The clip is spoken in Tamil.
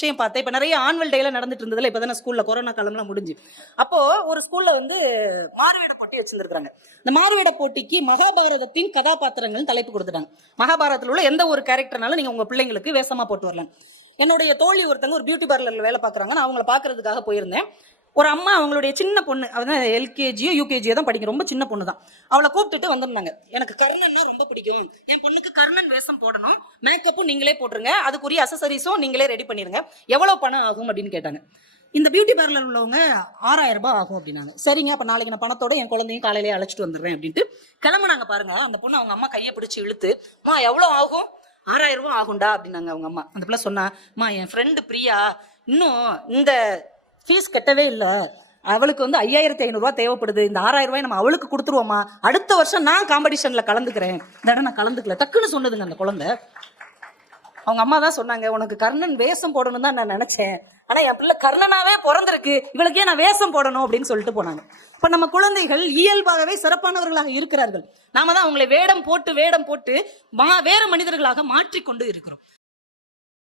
விஷயம் பார்த்தேன். இப்ப நிறைய ஆனுவல் டேல நடந்துட்டு இருந்ததுல, இப்பதானே ஸ்கூல்ல கொரோனா காலம்லாம் முடிஞ்சு. அப்போ ஒரு ஸ்கூல்ல வந்து மாறுவேட போட்டி வச்சிருந்திருக்காங்க. இந்த மாறுவேட போட்டிக்கு மகாபாரதத்தின் கதாபாத்திரங்கள் தலைப்பு கொடுத்துட்டாங்க. மகாபாரதத்தில் உள்ள எந்த ஒரு கேரக்டர்னாலும் நீங்க உங்க பிள்ளைங்களுக்கு வேஷமா போட்டு வரலாம். என்னுடைய தோழி ஒருத்தங்க ஒரு பியூட்டி பார்லர்ல வேலை பார்க்குறாங்க. நான் அவங்கள பார்க்கறதுக்காக போயிருந்தேன். ஒரு அம்மா அவங்களுடைய சின்ன பொண்ணு, அதான் எல்கேஜியோ யூகேஜியோ தான் படிக்கும், ரொம்ப சின்ன பொண்ணு தான். அவளை கூப்பிட்டுட்டு வந்திருந்தாங்க. எனக்கு கர்ணன்னா ரொம்ப பிடிக்கும், என் பொண்ணுக்கு கர்ணன் வேஷம் போடணும், மேக்கப்பும் நீங்களே போட்டுருங்க, அதுக்குரிய அசசரிஸும் நீங்களே ரெடி பண்ணிருங்க, எவ்வளவு பணம் ஆகும் அப்படின்னு கேட்டாங்க. இந்த பியூட்டி பார்லர் உள்ளவங்க 6000 ரூபாய் ஆகும் அப்படின்னாங்க. சரிங்க, அப்ப நாளைக்கு நான் பணத்தோட என் குழந்தையும் காலையிலேயே அழைச்சிட்டு வந்துடுறேன் அப்படின்ட்டு கிளம்புனாங்க. பாருங்க, அந்த பொண்ணு அவங்க அம்மா கையை பிடிச்சி இழுத்து, மா எவ்வளவு ஆகும்? 6000 ரூபாய் ஆகும்டா அப்படின்னாங்க அவங்க அம்மா. அந்த பிள்ளை சொன்னா, மா என் ஃப்ரெண்டு பிரியா இன்னும் இந்த ஃபீஸ் கட்டவே இல்லை, அவளுக்கு வந்து 5500 ரூபாய் தேவைப்படுது, இந்த 6000 ரூபாய் நம்ம அவளுக்கு கொடுத்துருவோமா, அடுத்த வருஷம் நான் காம்படிஷன்ல கலந்துக்கிறேன், இந்த இடம் நான் கலந்துக்கல. டக்குன்னு சொன்னதுங்க அந்த குழந்தை. அவங்க அம்மா தான் சொன்னாங்க, உனக்கு கர்ணன் வேஷம் போடணும் தான் நான் நினைச்சேன், ஆனா என் பிள்ளை கர்ணனாவே பிறந்திருக்கு, இவளுக்கே நான் வேஷம் போடணும் அப்படின்னு சொல்லிட்டு போனாங்க. இப்ப நம்ம குழந்தைகள் இயல்பாகவே சிறப்பானவர்களாக இருக்கிறார்கள். நாம தான் அவங்களை வேடம் போட்டு வேற மனிதர்களாக மாற்றிக்கொண்டு இருக்கிறோம்.